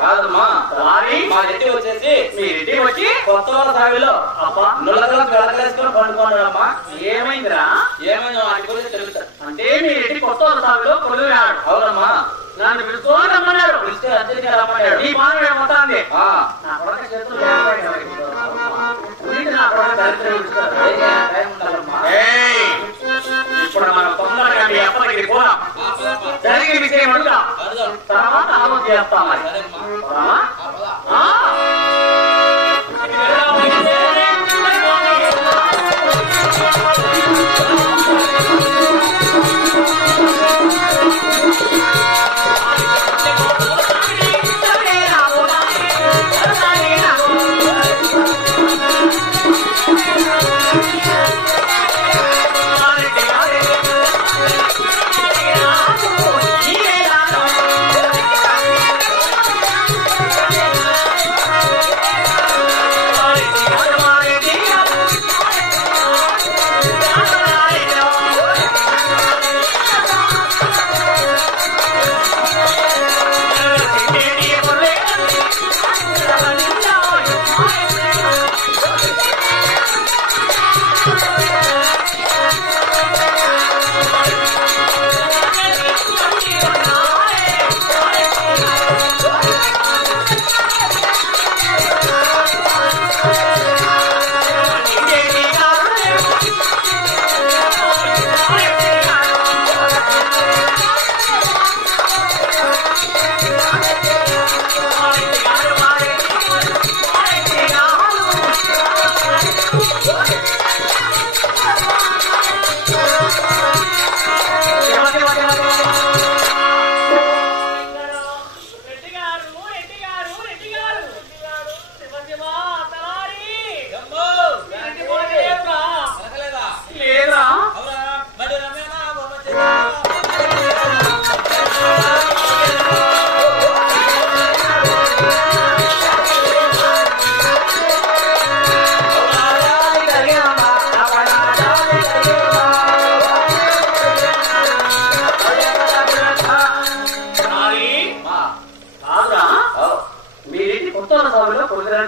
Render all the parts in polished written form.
కాదమ్మా మా రెడ్డి వచ్చేసి మీ రెడ్డి వచ్చి కొత్త వాళ్ళ సాగులో నులకలకు వెళ్ళకేసుకొని పండుకోండమ్మా. ఏమైందిరా? ఏమైందో వాటి గురించి తెలుగుతారు. అంటే మీ రెడ్డి కొత్త వాళ్ళ సాగులో కొలువాడు. అవునమ్మా. నన్ను పిలుచుకోరమ్మన్నాడు. పిలిస్తే అర్జెంట్గా రమ్మన్నాడు. ఈ బాగా ఏమవుతుంది? నా కొడక చేతులు నా కొడక దరిద్రం టైం ఉండాలమ్మా. ఇప్పుడు మనం తొందరగా మీ అప్ప దగ్గరికి పోదాం. జరిగిన విషయం అడుగుదాం, తర్వాత ఆలోచన చేస్తాం.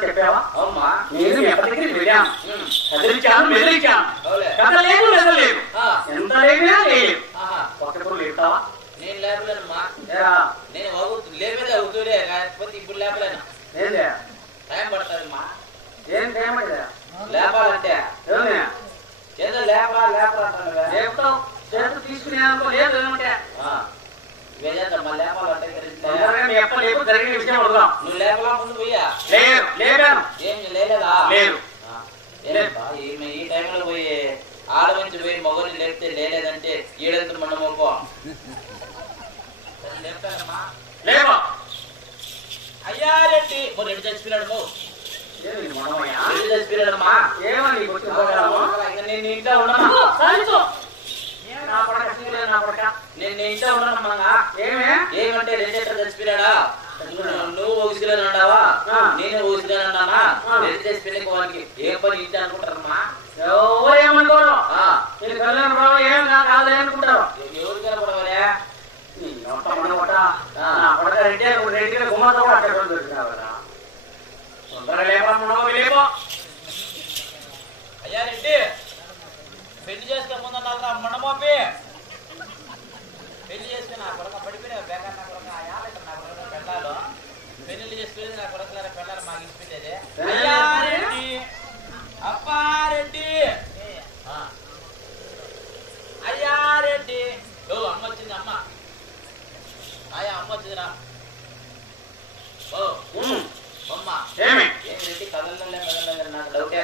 చెప్పావా? నేను ఎప్పటికీ వెళ్ళాను, కదిలించాను, మెదిలించాను. కథ లేదు, మెదలేదు, ఎంత లేదా లేదు. ఒక్కరు లేపుతావా? నేను లేపలేనమ్మా. నేను లేపేది అవుతుండే, కాకపోతే ఇప్పుడు లేపలేను. టైం పడతాదమ్మా. ఏం టైం పడదా? లేపాలంటే ఏదో లేపాలి లేపుతావు, చేతులు తీసుకునేందుకు లేదు ఏమంటే వేజేద్దమ్మా. లేపాలంటే జరిగిన విషయం అడుగుదాం. నువ్వు లేపలా ముందు పోయా? లేదు, లేపాను. ఏం లేలేదా? లేదు. ఈ టైంలో పోయి ఆడమంచి పోయి మగోని లేపితే లేదంటే ఏడంతా మనం మొక్కో లేపుతానమ్మా. లేవా అయ్యా రెడ్డి రెడ్డి చచ్చిపోయాడు. చచ్చిపోయాడమ్మా. ఏమని నేను ఇంట్లో ఉన్నాను. నేను ఇంట్లో ఉన్నానమ్మా. ఏమంటే రెడ్డి ఎట్లా చచ్చిపోయాడా? నువ్వు ఊసిలేని అన్నావా, నేను ఊసిలేని అన్నానా? రెడ్డి చచ్చిపోయిన వానికి ఏం పని ఇంటి అనుకుంటారమ్మా. ఎవరేమనుకోరు, ఏం కాదు అనుకుంటారు. ఎవరు కలపడవలే రెడ్డి గుమ్మతో కూడా అక్కడ దొరికినావు కదా. తొందరగా లేపో. అయ్యా రెడ్డి పెళ్లి చేసుకో ముందన్నారా మొన్నమోపి? పెళ్లి చేసుకుని నా కొడక పడిపోయినా బేగా నా కొడక నా కొడక పెళ్ళాలు పెళ్లి చేసుకునేది నా కొడకలారా పెళ్ళాలి మాకు ఇచ్చిపోయేది. అయ్యా రెడ్డి అప్పారెడ్డి అయ్యా రెడ్డి అమ్మ వచ్చింది. అమ్మ వచ్చిందిరా. అమ్మ ఏంటి కథల్లో నాకు డౌటే.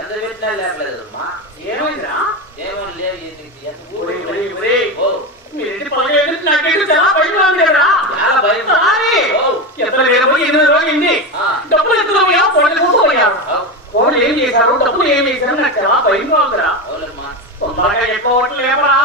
ఎంత పెట్టినా లేపలేదు అమ్మా. ఏమైందిరా? ఏమో లేదు. డబ్బులు ఎత్తుకోపోయా, కోళ్ళు ఏం చేశారు, డబ్బులు ఏం చేశారు నాకు చాలా భయంగా ఉందిరా. తొందరగా ఎక్కువ లేపరా.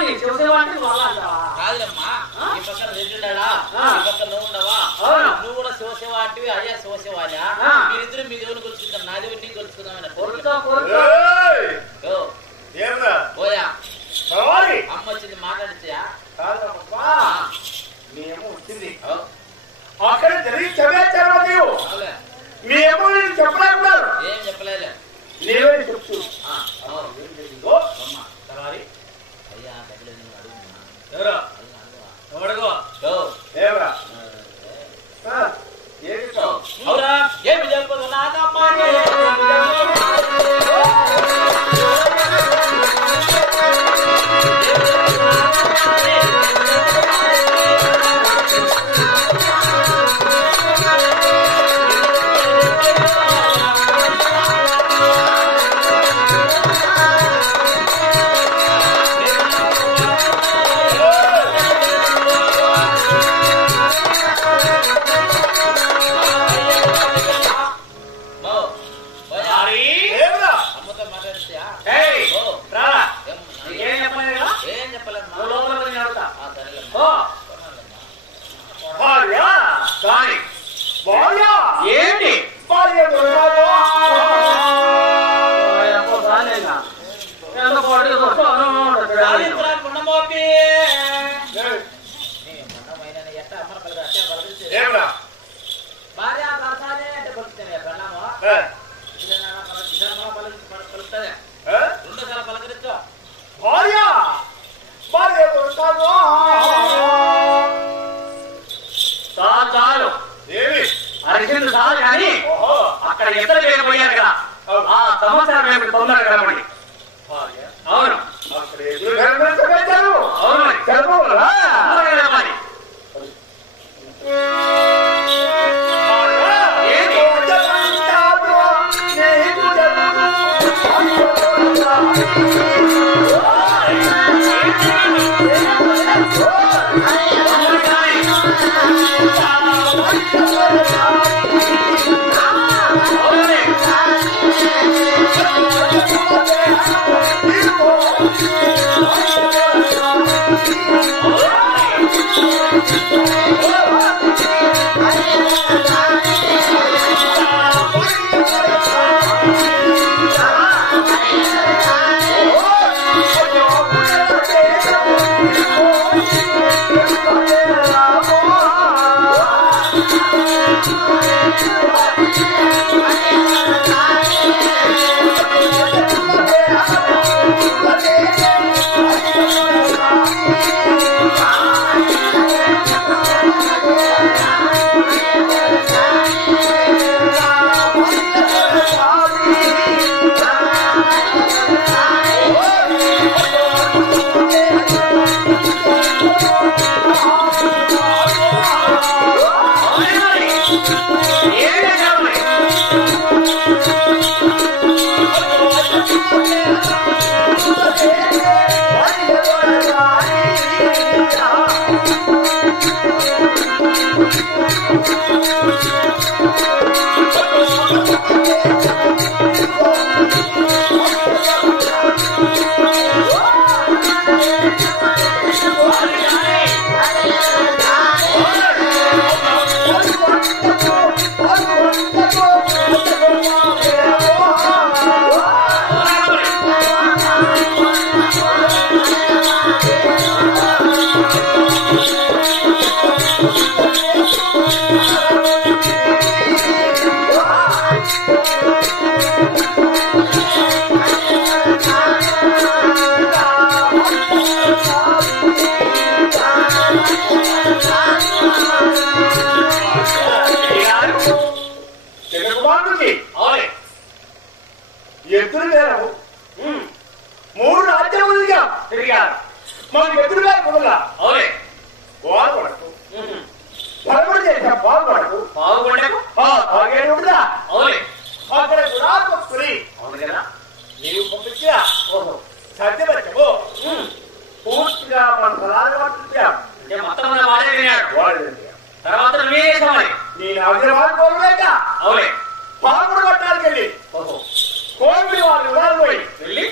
నీ శివసేవ అంటే వాళ్ళ అంటావా? కాదులమ్మా ఈ పక్కన రెడ్డిడా ఈ పక్కన నువ్వు ఉండవా నువ్వు కూడా శివసేవ అంటే అయ్యా శివసేవా냐 మీరిద్దరు మీ దేవుని కొలుచుకుంటారు నా దేవుని నీ కొలుచుకుందామని పోయా అమ్మ వచ్చింది మాట్లాడిచ్చా మేము వచ్చింది అక్కడ జరిగి చదివారు మేము చెప్పలేకున్నారు ఏం చెప్పలేదు నీవే చెప్తూ అయ్యా డబ్బులు అడుగుతున్నా ఎవరా ఎవడగో ఎవరా అవునా ఏమి చెప్పుతున్నా ఏంటి భార్య భర్తనే అంటే కొలుస్తానే పెళ్ళాము కలుస్తానే రెండోసారి పలకరించు భార్య భార్య దొరకాదు చాలు ఏమి అరిచింది చాలు కానీ అక్కడ ఇద్దరు లేకపోయారు కదా ఆ సంవత్సరం రేపు తొందరగా రమ్మండి అవును అక్కడ ఎదురు కనిపించబెట్టారు అవును మరి తొందరగా రమ్మని ఎదురు లేరు 3 రాజ్యములుగా తిరిగారు మనకు ఎదురుగా కుదరా అవునే బాగుపడకు పరమడు చేసిన బాగుపడకు బాగుపడకు బాగేడుదా అవునే అక్కడ గుణాత్మకుని అవును కదా నీవు పంపించా సత్యవచ్చము పూర్తిగా మన సలాలు పట్టించాం అంటే మొత్తం వాడే వినాడు వాళ్ళు తర్వాత నువ్వే చేసావు మరి నేను అగ్రవాళ్ళు కోరులేక అవునే పాముడు పట్టాలకు వెళ్ళి ఓహో కోవిడి వాళ్ళు విధాలు పోయి వెళ్ళి